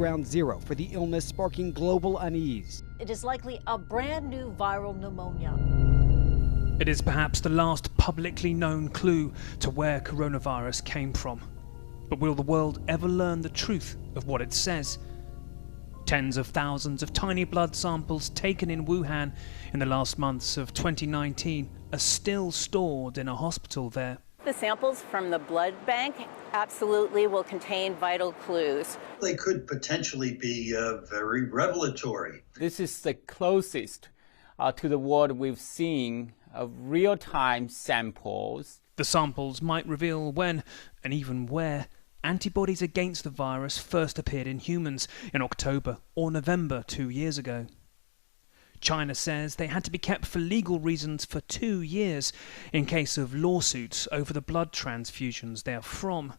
ground zero for the illness sparking global unease. It is likely a brand new viral pneumonia. It is perhaps the last publicly known clue to where coronavirus came from. But will the world ever learn the truth of what it says? Tens of thousands of tiny blood samples taken in Wuhan in the last months of 2019 are still stored in a hospital there. The samples from the blood bank absolutely will contain vital clues. They could potentially be very revelatory. This is the closest to the world we've seen of real-time samples. The samples might reveal when, and even where, antibodies against the virus first appeared in humans in October or November 2 years ago. China says they had to be kept for legal reasons for 2 years in case of lawsuits over the blood transfusions they are from.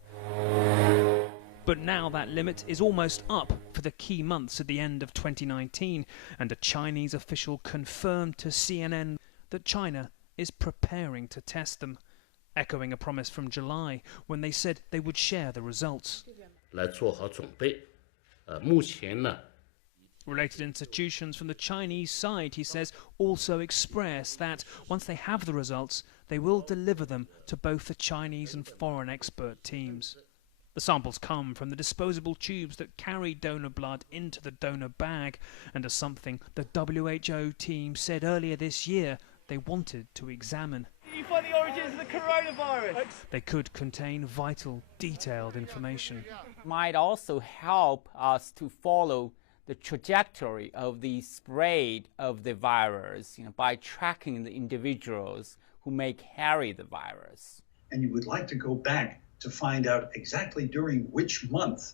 But now that limit is almost up for the key months at the end of 2019, and a Chinese official confirmed to CNN that China is preparing to test them, echoing a promise from July when they said they would share the results. 来做好准备。目前呢。 Related institutions from the Chinese side, he says, also express that once they have the results, they will deliver them to both the Chinese and foreign expert teams. The samples come from the disposable tubes that carry donor blood into the donor bag, and are something the WHO team said earlier this year they wanted to examine. Did you find the origins of the coronavirus? They could contain vital, detailed information. Might also help us to follow the trajectory of the spread of the virus, by tracking the individuals who may carry the virus. And you would like to go back to find out exactly during which month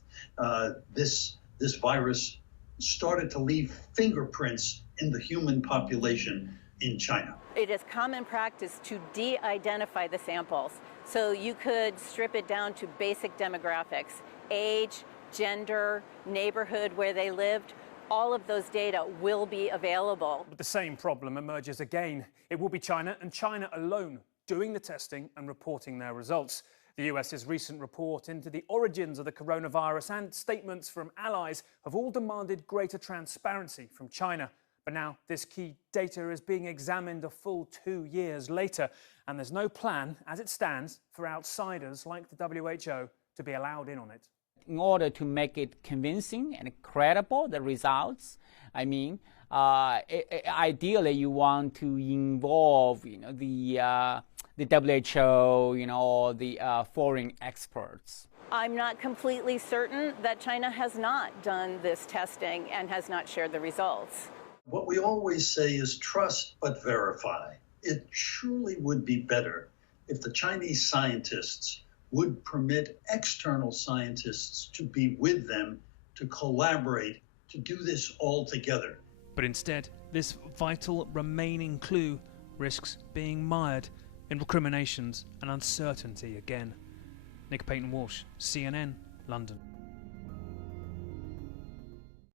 this virus started to leave fingerprints in the human population in China. It is common practice to de-identify the samples. So you could strip it down to basic demographics, age, gender, neighborhood where they lived. All of those data will be available. But the same problem emerges again. It will be China, and China alone, doing the testing and reporting their results. The US's recent report into the origins of the coronavirus and statements from allies have all demanded greater transparency from China. But now this key data is being examined a full 2 years later, and there's no plan, as it stands, for outsiders like the WHO to be allowed in on it. In order to make it convincing and credible, the results, ideally you want to involve, the WHO, or the foreign experts. I'm not completely certain that China has not done this testing and has not shared the results. What we always say is trust but verify. It surely would be better if the Chinese scientists would permit external scientists to be with them, to collaborate, to do this all together. But instead, this vital remaining clue risks being mired in recriminations and uncertainty again. Nick Payton-Walsh, CNN, London.